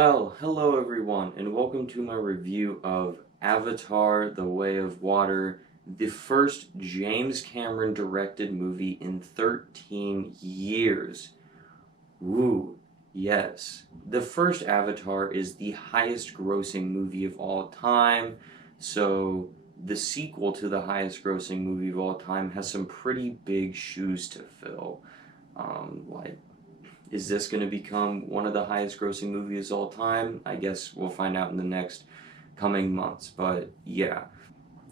Well, hello everyone, and welcome to my review of Avatar: The Way of Water, the first James Cameron directed movie in 13 years. Woo, yes. The first Avatar is the highest grossing movie of all time, so the sequel to the highest grossing movie of all time has some pretty big shoes to fill. Like, is this going to become one of the highest grossing movies of all time? I guess we'll find out in the next coming months, but yeah.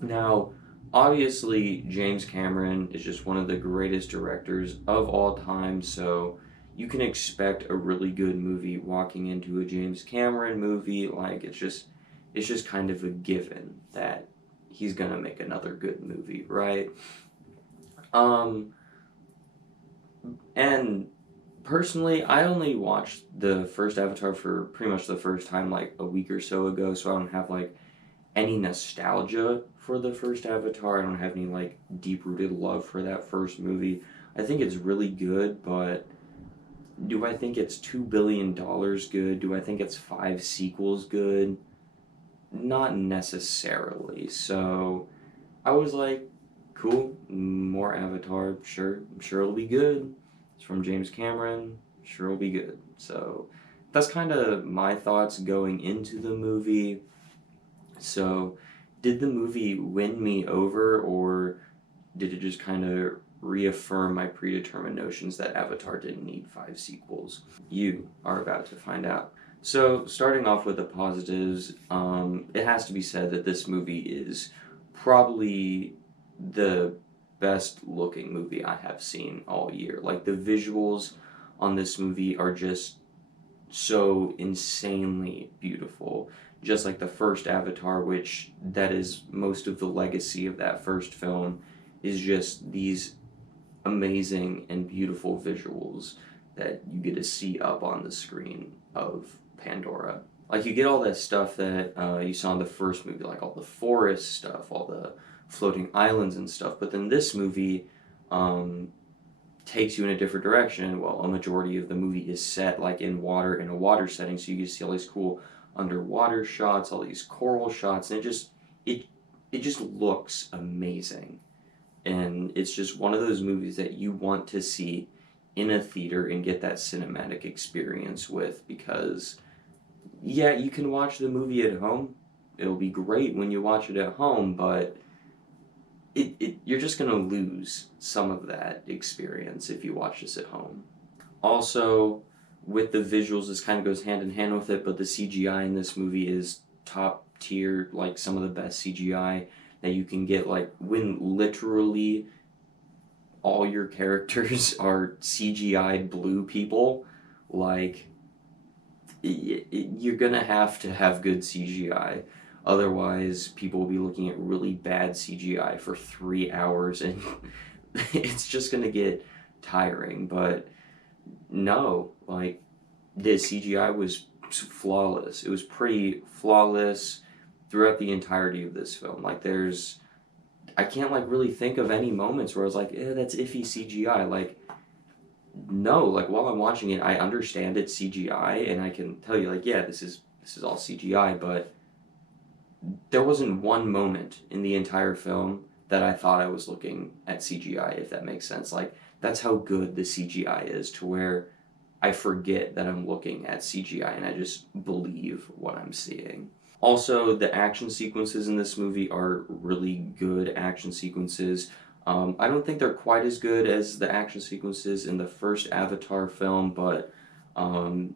Now, obviously, James Cameron is just one of the greatest directors of all time, so you can expect a really good movie walking into a James Cameron movie. Like, it's just kind of a given that he's gonna make another good movie, right? Um, and Personally, I only watched the first Avatar for pretty much the first time like a week or so ago, so I don't have like any nostalgia for the first Avatar. I don't have any like deep rooted love for that first movie. I think it's really good, but do I think it's $2 billion good? Do I think it's five sequels good? Not necessarily. So I was like, cool, more Avatar, sure, I'm sure it'll be good. It's from James Cameron, sure it'll be good. So that's kind of my thoughts going into the movie. So, did the movie win me over, or did it just kind of reaffirm my predetermined notions that Avatar didn't need five sequels? You are about to find out. So, starting off with the positives, it has to be said that this movie is probably the best looking movie I have seen all year. Like, the visuals on this movie are just so insanely beautiful. Just like the first Avatar, which that is most of the legacy of that first film, is just these amazing and beautiful visuals that you get to see up on the screen of Pandora. Like you get all that stuff that you saw in the first movie, like all the forest stuff, all the floating islands and stuff. But then this movie um, takes you in a different direction. Well, a majority of the movie is set like in water, in a water setting, so you can see all these cool underwater shots, all these coral shots, and it it just looks amazing. And it's just one of those movies that you want to see in a theater and get that cinematic experience with, because yeah, you can watch the movie at home. It'll be great when you watch it at home, but you're just going to lose some of that experience if you watch this at home. Also, with the visuals, this kind of goes hand in hand with it, but the CGI in this movie is top tier, like some of the best CGI that you can get. Like, when literally all your characters are CGI blue people, like, you're gonna have to have good CGI. Otherwise, people will be looking at really bad CGI for 3 hours and it's just gonna get tiring. But no, like, the CGI was flawless. It was pretty flawless throughout the entirety of this film. Like, I can't like really think of any moments where I was like, that's iffy CGI. Like, no, like while I'm watching it, I understand it's CGI and I can tell you like, yeah, this is all CGI, but there wasn't one moment in the entire film that I thought I was looking at CGI, if that makes sense. Like, that's how good the CGI is, to where I forget that I'm looking at CGI and I just believe what I'm seeing. Also, the action sequences in this movie are really good action sequences. I don't think they're quite as good as the action sequences in the first Avatar film, but um,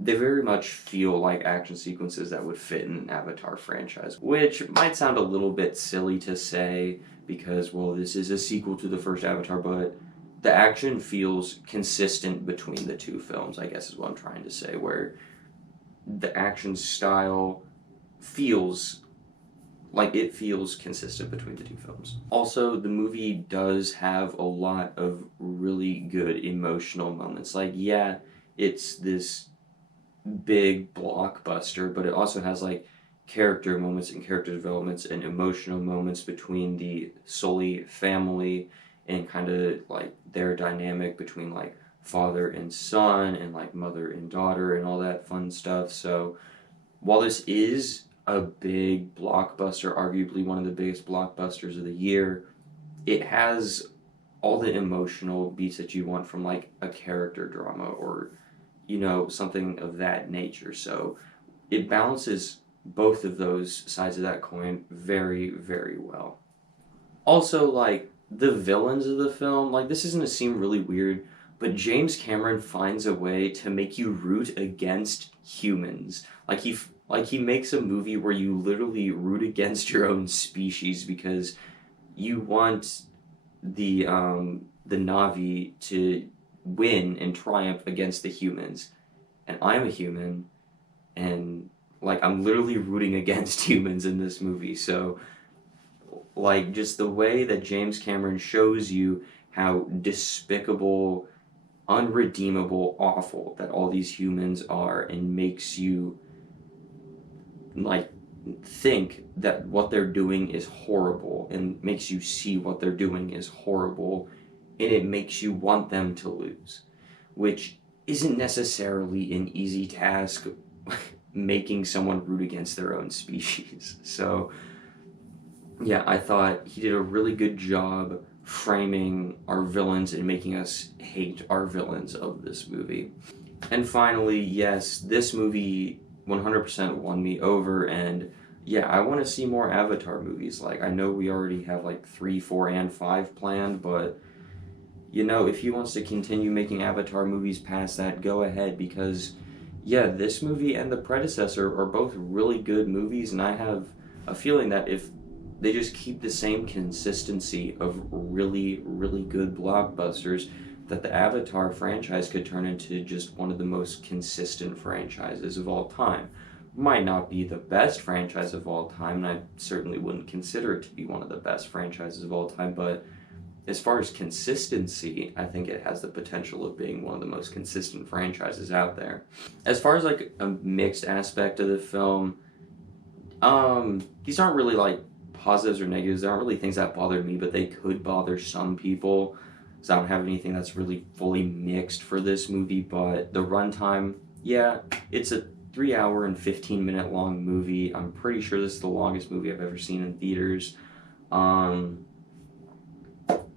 they very much feel like action sequences that would fit in an Avatar franchise, which might sound a little bit silly to say because, well, this is a sequel to the first Avatar, but the action feels consistent between the two films, I guess is what I'm trying to say, where the action style feels like it feels consistent between the two films. Also, the movie does have a lot of really good emotional moments. Like, yeah, it's this big blockbuster, but it also has like character moments and character developments and emotional moments between the Sully family and kind of like their dynamic between like father and son and like mother and daughter and all that fun stuff. So while this is a big blockbuster, arguably one of the biggest blockbusters of the year, it has all the emotional beats that you want from like a character drama or something of that nature. So it balances both of those sides of that coin very, very well. Also, like the villains of the film, like this is gonna seem really weird, but James Cameron finds a way to make you root against humans. Like he makes a movie where you literally root against your own species because you want the Navi to win and triumph against the humans. And I'm a human, and like I'm literally rooting against humans in this movie. So like just the way that James Cameron shows you how despicable, unredeemable, awful that all these humans are, and makes you like think that what they're doing is horrible, and makes you see what they're doing is horrible, and it makes you want them to lose, which isn't necessarily an easy task, making someone root against their own species. So yeah, I thought he did a really good job framing our villains and making us hate our villains of this movie. And finally, yes, this movie 100% won me over, and yeah, I want to see more Avatar movies. Like, I know we already have like 3, 4, and 5 planned, but if he wants to continue making Avatar movies past that, go ahead, because yeah, this movie and the predecessor are both really good movies, and I have a feeling that if they just keep the same consistency of really, really good blockbusters, that the Avatar franchise could turn into just one of the most consistent franchises of all time. Might not be the best franchise of all time, and I certainly wouldn't consider it to be one of the best franchises of all time, but as far as consistency, I think it has the potential of being one of the most consistent franchises out there. As far as like a mixed aspect of the film, these aren't really like positives or negatives. There aren't really things that bothered me, but they could bother some people. So I don't have anything that's really fully mixed for this movie. But the runtime, yeah, it's a 3 hour and 15-minute long movie. I'm pretty sure this is the longest movie I've ever seen in theaters.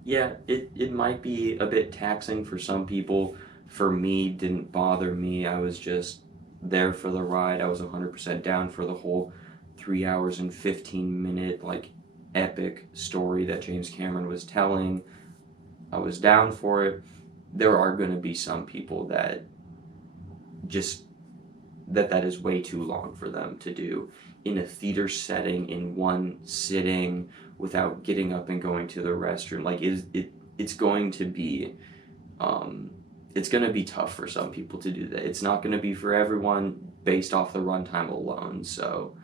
Yeah, it might be a bit taxing for some people. For me, didn't bother me. I was just there for the ride. I was 100% down for the whole 3 hours and 15-minute like epic story that James Cameron was telling. I was down for it. There are going to be some people that just that is way too long for them to do in a theater setting in one sitting without getting up and going to the restroom. Like it's going to be it's going to be tough for some people to do that. It's not going to be for everyone based off the runtime alone. So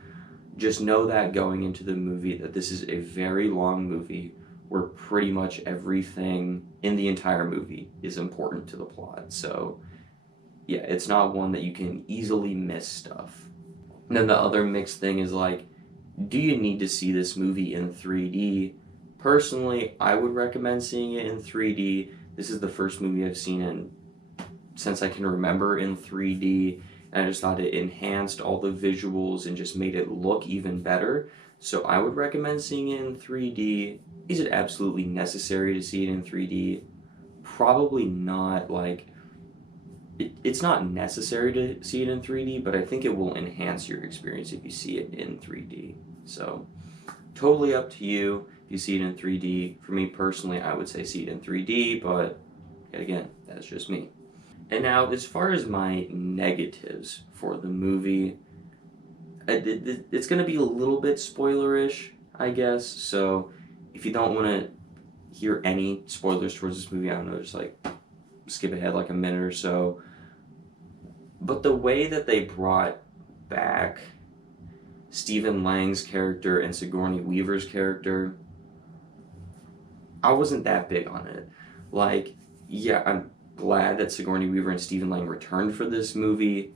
just know that going into the movie, that this is a very long movie where pretty much everything in the entire movie is important to the plot. So yeah, it's not one that you can easily miss stuff. And then the other mixed thing is like, do you need to see this movie in 3D? Personally, I would recommend seeing it in 3D. This is the first movie I've seen in since I can remember in 3D, and I just thought it enhanced all the visuals and just made it look even better. So I would recommend seeing it in 3D. Is it absolutely necessary to see it in 3D? Probably not. Like, it's not necessary to see it in 3D, but I think it will enhance your experience if you see it in 3D. So, totally up to you if you see it in 3D. For me personally, I would say see it in 3D, but again, that's just me. And now, as far as my negatives for the movie, it's going to be a little bit spoilerish, I guess. So, if you don't want to hear any spoilers towards this movie, I don't know, just like skip ahead like a minute or so. But the way that they brought back Stephen Lang's character and Sigourney Weaver's character, I wasn't that big on it. Like, yeah, I'm glad that Sigourney Weaver and Stephen Lang returned for this movie,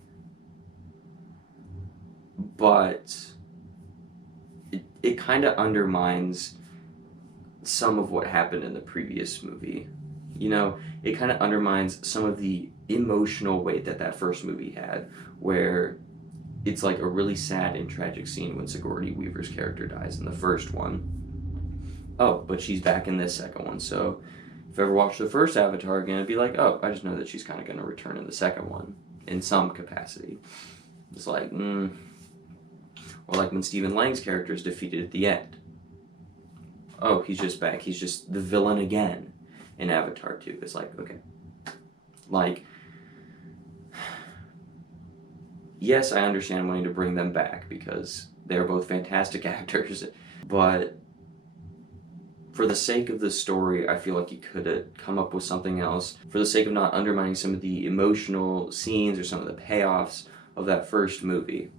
but it kind of undermines some of what happened in the previous movie. You know, it kind of undermines some of the emotional weight that that first movie had, where it's like a really sad and tragic scene when Sigourney Weaver's character dies in the first one. Oh, but she's back in this second one, so if I ever watch the first Avatar again, it'd be like, oh, I just know that she's kind of going to return in the second one in some capacity. It's like, or like when Stephen Lang's character is defeated at the end. Oh, he's just back. He's just the villain again in Avatar 2. It's like, okay. Like, yes, I understand wanting to bring them back because they're both fantastic actors, but for the sake of the story, I feel like you could have come up with something else. For the sake of not undermining some of the emotional scenes or some of the payoffs of that first movie,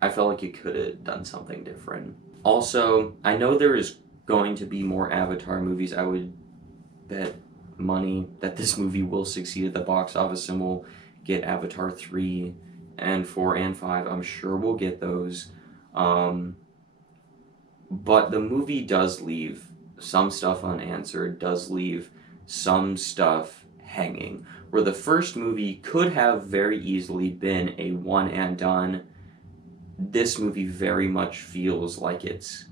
I felt like you could have done something different. Also, I know there is going to be more Avatar movies. I would bet money that this movie will succeed at the box office and we'll get Avatar 3 and 4 and 5. I'm sure we'll get those. But the movie does leave some stuff unanswered, does leave some stuff hanging. Where the first movie could have very easily been a one and done, this movie very much feels like it's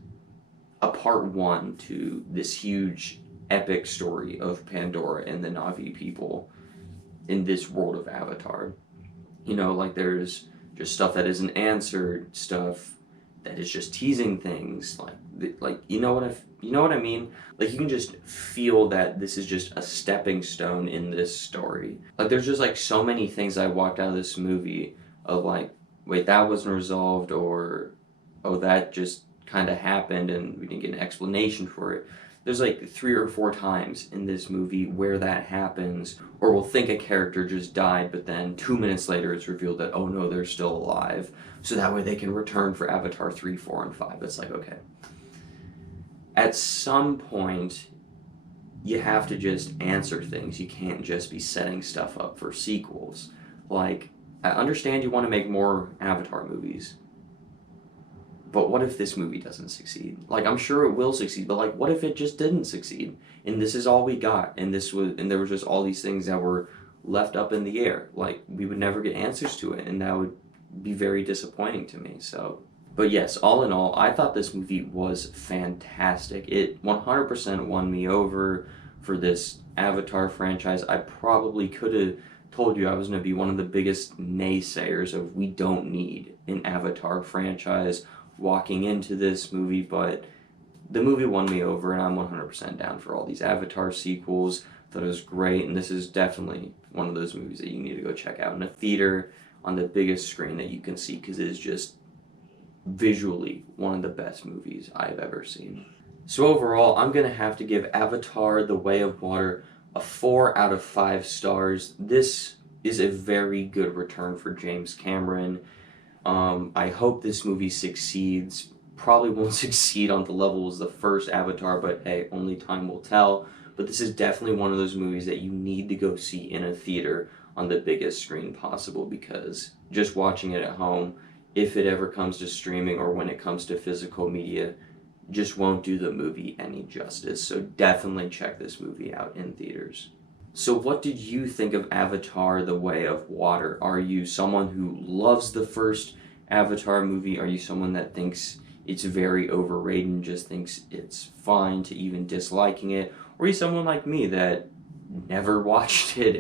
a part one to this huge epic story of Pandora and the Na'vi people in this world of Avatar. You know, like there's just stuff that isn't answered, stuff that is just teasing things, like you know what I mean? Like you can just feel that this is just a stepping stone in this story. Like there's just like so many things I walked out of this movie of like, wait, that wasn't resolved, or oh, that just kind of happened and we didn't get an explanation for it. There's like 3 or 4 times in this movie where that happens, or we'll think a character just died, but then 2 minutes later it's revealed that, oh no, they're still alive. So that way they can return for Avatar 3, 4, and 5. It's like, okay. At some point, you have to just answer things. You can't just be setting stuff up for sequels. Like, I understand you want to make more Avatar movies, but what if this movie doesn't succeed? Like, I'm sure it will succeed, but like, what if it just didn't succeed? And this is all we got, and there was just all these things that were left up in the air. Like, we would never get answers to it, and that would be very disappointing to me. So, but yes, all in all, I thought this movie was fantastic. It 100% won me over for this Avatar franchise. I probably could have told you I was going to be one of the biggest naysayers of we don't need an Avatar franchise walking into this movie, but the movie won me over and I'm 100% down for all these Avatar sequels. Thought it was great, and this is definitely one of those movies that you need to go check out in a theater on the biggest screen that you can see, because it is just visually one of the best movies I've ever seen. So overall, I'm going to have to give Avatar: The Way of Water a 4 out of 5 stars. This is a very good return for James Cameron. I hope this movie succeeds. Probably won't succeed on the level as the first Avatar, but hey, only time will tell. But this is definitely one of those movies that you need to go see in a theater on the biggest screen possible, because just watching it at home, if it ever comes to streaming or when it comes to physical media, just won't do the movie any justice. So definitely check this movie out in theaters. So what did you think of Avatar: The Way of Water? Are you someone who loves the first Avatar movie? Are you someone that thinks it's very overrated and just thinks it's fine to even disliking it? Or are you someone like me that never watched it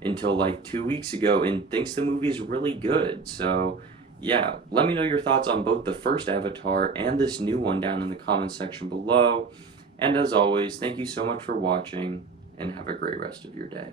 until like 2 weeks ago and thinks the movie is really good? So yeah, let me know your thoughts on both the first Avatar and this new one down in the comments section below. And as always, thank you so much for watching, and have a great rest of your day.